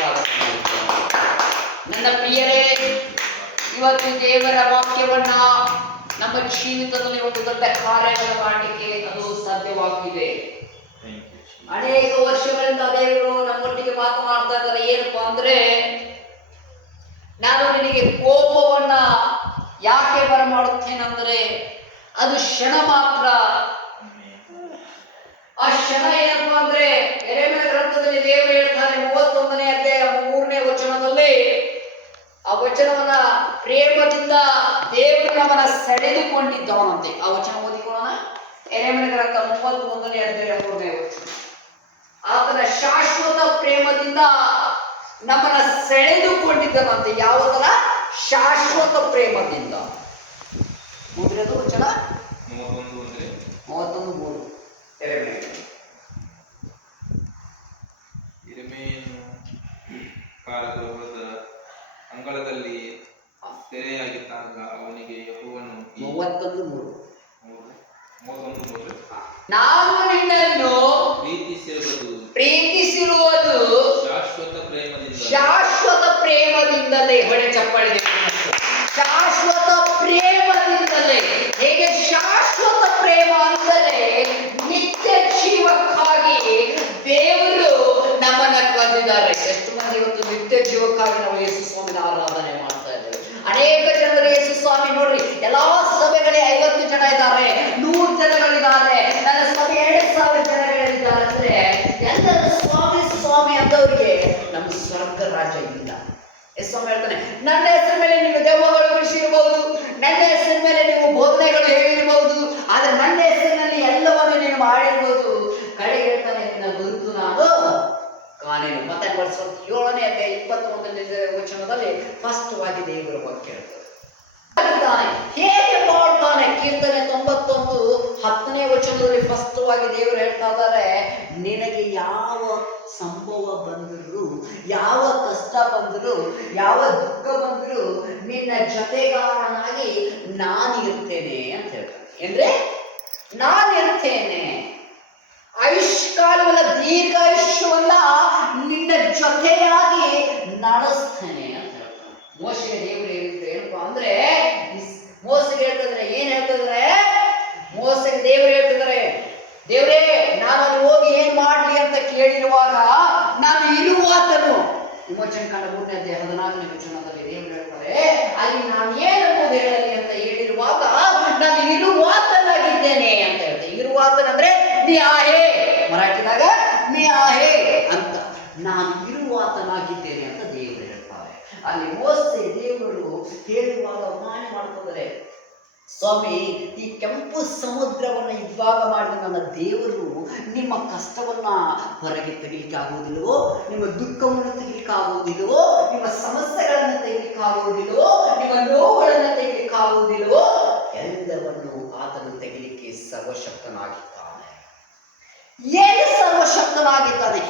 ಸ್ವಾಗತ. ನನ್ನ ಪ್ರಿಯರೇ, ಇವತ್ತು ದೇವರ ವಾಕ್ಯವನ್ನ ನಮ್ಮ ಜೀವಿತದಲ್ಲಿ ಒಂದು ದೊಡ್ಡ ಕಾರ್ಯವನ್ನು ಮಾಡಲಿಕ್ಕೆ ಅದು ಸಾಧ್ಯವಾಗಿದೆ. ಅನೇಕ ವರ್ಷಗಳಿಂದ ದೇವರು ನಮ್ಮೊಟ್ಟಿಗೆ ಮಾತನಾಡ್ತಾ ಇದ್ದಾರೆ. ಏನಪ್ಪಾ ಅಂದ್ರೆ, ನಾನು ನಿನಗೆ ಕೋಪವನ್ನ ಯಾಕೆ ಬರಮಾಡುತ್ತೇನೆಂದರೆ ಅದು ಕ್ಷಣ ಮಾತ್ರ. ಆ ಕ್ಷಣ ಏನಪ್ಪಾ ಅಂದ್ರೆ, ಯೆರೆಮೀಯನ ಗ್ರಂಥದಲ್ಲಿ ದೇವರು ಹೇಳ್ತಾರೆ 31ನೇ ಅಧ್ಯಾಯ 3ನೇ ವಚನದಲ್ಲಿ, ಆ ವಚನವನ್ನ ಪ್ರೇಮದಿಂದ ದೇವರು ನಮ್ಮನ್ನ ಸೆಳೆದುಕೊಂಡಿದ್ದವನಂತೆ. ಆ ವಚನ ಓದಿಕೊಳ್ಳೋಣ. ಯೆರೆಮೀಯನ ಗ್ರಂಥ 31ನೇ ಅಧ್ಯಾಯ 3ನೇ ವಚನ. ಆತನ ಶಾಶ್ವತ ಪ್ರೇಮದಿಂದ ನಮ್ಮನ್ನ ಸೆಳೆದುಕೊಂಡಿದ್ದನಂತೆ. ಯಾವ ತರ? ಶಾಶ್ವತ ಪ್ರೇಮದಿಂದ. ಮುಂದಿನದು ವಚನ 31:3. ಯೆರೆಮೀಯನು ಕಾರಾಗೃಹದ ಅಂಗಳದಲ್ಲಿ ಸೆರೆಯಾಗಿದ್ದಾಗ ಅವನಿಗೆ ಯೆಹೋವನು 31:3 ನಾನು ನಿನ್ನನ್ನು ಪ್ರೀತಿಸಿರುವುದು ಶಾಶ್ವತ ಪ್ರೇಮದಿಂದಲೇ. ಹೊಳೆ ಚಪ್ಪಾಳೆ. ಶಾಶ್ವತ ಪ್ರೇಮದಿಂದಲೇ. ಹೇಗೆ ಶಾಶ್ವತ ಪ್ರೇಮ ಅಂದರೆ ನಿತ್ಯ ಜೀವಕ್ಕಾಗಿ ದೇವರು ನಮ್ಮನ್ನ ಕರೆದಿದ್ದಾರೆ. ಎಷ್ಟು ಮಂದಿ ಇವತ್ತು ನಿತ್ಯ ಜೀವಕ್ಕಾಗಿ ನಾವು ಯೇಸು ಸ್ವಾಮಿನ ಆರಾಧನೆ ಮಾಡ್ತಾ ಇದ್ದೇವೆ. ಅನೇಕ ಜನರು ಯೇಸು ಸ್ವಾಮಿ ನೋಡ್ರಿ, ಎಲ್ಲಾ ಸಭೆಗಳೇ 50 ಜನ ಇದ್ದಾರೆ, 100 ಜನಗಳಿದ್ದಾರೆ, ನನ್ನ ಸಭೆ 2000 ಜನಗಳಿದ್ದಾರೆ. ಅಂದ್ರೆ ಎಲ್ಲರೂ ಸ್ವಾಮಿ ಸ್ವಾಮಿ ಅಂದವರಿಗೆ ನಮ್ಮ ಸ್ವರ್ಗ ರಾಜ್ಯ ಇಲ್ಲ. ಸ್ವಾಮಿ ಹೇಳ್ತಾನೆ, ನನ್ನ ಹೆಸರ ಮೇಲೆ ನೀವು ದೆವ್ವಗಳು ಬಿಡಿಸಿರಬಹುದು, ನನ್ನ ಹೆಸರ ಮೇಲೆ ನೀವು ಬೋಧನೆಗಳು ಹೇಳಿರಬಹುದು, ಆದ್ರೆ ನನ್ನ ಹೆಸರಿನಲ್ಲಿ ಎಲ್ಲವನ್ನು ನೀವು ಮಾಡಿರ್ಬೋದು. ಕಡೆಗೆ ಹೇಳ್ತಾನೆ, ನಿನ್ನ ಗುರುತು ನಾನು ಕಾಣೆನು. ಮತ್ತೆ 7ನೇ ಅಧ್ಯಾಯ 21ನೇ ವಚನದಲ್ಲಿ ಸ್ಪಷ್ಟವಾಗಿ ದೇವರ ವಾಕ್ಯ ಹೇಳ್ತಾರೆ. ಹೇಗೆ ಮಾಡ್ತಾನೆ? ಕೀರ್ತನೆ 91:10ನೇ ವಚನದಲ್ಲಿ ಸ್ಪಷ್ಟವಾಗಿ ದೇವರು ಹೇಳ್ತಾ ಇದ್ದಾರೆ, ನಿನಗೆ ಯಾವ ಸಂಭವ ಬಂದರೂ, ಯಾವ ಕಷ್ಟ ಬಂದರೂ, ಯಾವ ದುಃಖ ಬಂದರೂ ನಿನ್ನ ಜೊತೆಗಾರನಾಗಿ ನಾನಿರ್ತೇನೆ ಅಂತ ಹೇಳ್ತಾನೆ. ಅಂದ್ರೆ ನಾನಿರ್ತೇನೆ, ಆಯುಷ್ಕಾಲವಲ್ಲ, ದೀರ್ಘಾಯುಷ್ಯವಲ್ಲ, ನಿನ್ನ ಜೊತೆಯಾಗಿ ನಡೆಸ್ತೇನೆ ಅಂತ ಹೇಳ್ತಾನೆ. ಮೋಶೆಗೆ ದೇವರು ಹೇಳಿದ್ರು ಏನಪ್ಪಾ ಅಂದ್ರೆ, ಮೋಸೆಗೆ ಹೇಳ್ತಿದ್ರೆ ಏನ್ ಹೇಳ್ತಿದ್ರೆ, ಮೋಸೆಗೆ ದೇವರು ಹೇಳ್ತಿದ್ದಾರೆ, ದೇವರೇ ನಾನು ಹೋಗಿ ಏನ್ ಮಾಡ್ಲಿ ಅಂತ ಕೇಳಿರುವಾಗ ನಾನು ಇರುವಾತನು. ವಿಮೋಚನ ಕಾಂಡ 3ನೇ ಅಧ್ಯಾಯ 14ನೇ ವಚನದಲ್ಲಿ ದೇವರು ಹೇಳ್ತಾರೆ, ಅಲ್ಲಿ ನಾನು ಏನಂಬುದು ಹೇಳಲಿ ಅಂತ ಹೇಳಿರುವಾಗ ನಾನು ಇರುವಾತನಾಗಿದ್ದೇನೆ ಅಂತ ಹೇಳ್ತೇನೆ. ಇರುವಾತನಂದ್ರೆ ನೀ ಆಹೇ, ಮರಾಠಿದಾಗ ನೀ ಆಹೇ ಅಂತ, ನಾನು ಇರುವಾತನಾಗಿದ್ದೇನೆ ಅಂತ ದೇವರು ಹೇಳ್ತಾರೆ. ಅಲ್ಲಿ ಮೋಸೆ ದೇವರು ಹೇಳುವಾಗ ಮಾನ್ಯ ಮಾಡ್ತಿದ್ದಾರೆ, ಸ್ವಾಮಿ ಈ ಕೆಂಪು ಸಮುದ್ರವನ್ನ ಇದ್ವಾಗ ಮಾಡಿದ ನನ್ನ ದೇವರು ನಿಮ್ಮ ಕಷ್ಟವನ್ನ ಹೊರಗೆ ತೆಗಿಲಿಕ್ಕೆ ಆಗುವುದಿಲ್ಲವೋ, ನಿಮ್ಮ ದುಃಖವನ್ನು ತೆಗಿಲಿಕ್ಕೆ ಆಗುವುದಿಲ್ಲವೋ, ನಿಮ್ಮ ಸಮಸ್ಯೆಗಳನ್ನು ತೆಗಿಲಿಕ್ಕೆ ಆಗುವುದಿಲ್ಲವೋ, ನಿಮ್ಮ ನೋವುಗಳನ್ನು ತೆಗಿಲಿಕ್ಕೆ ಆಗುವುದಿಲ್ಲವೋ, ಎಲ್ಲವನ್ನು ಆತನು ತೆಗಿಲಿಕ್ಕೆ ಸರ್ವಶಕ್ತನಾಗಿದ್ದಾನೆ. ಏನು ಸರ್ವಶಕ್ತನಾಗಿದ್ದಾನೆ?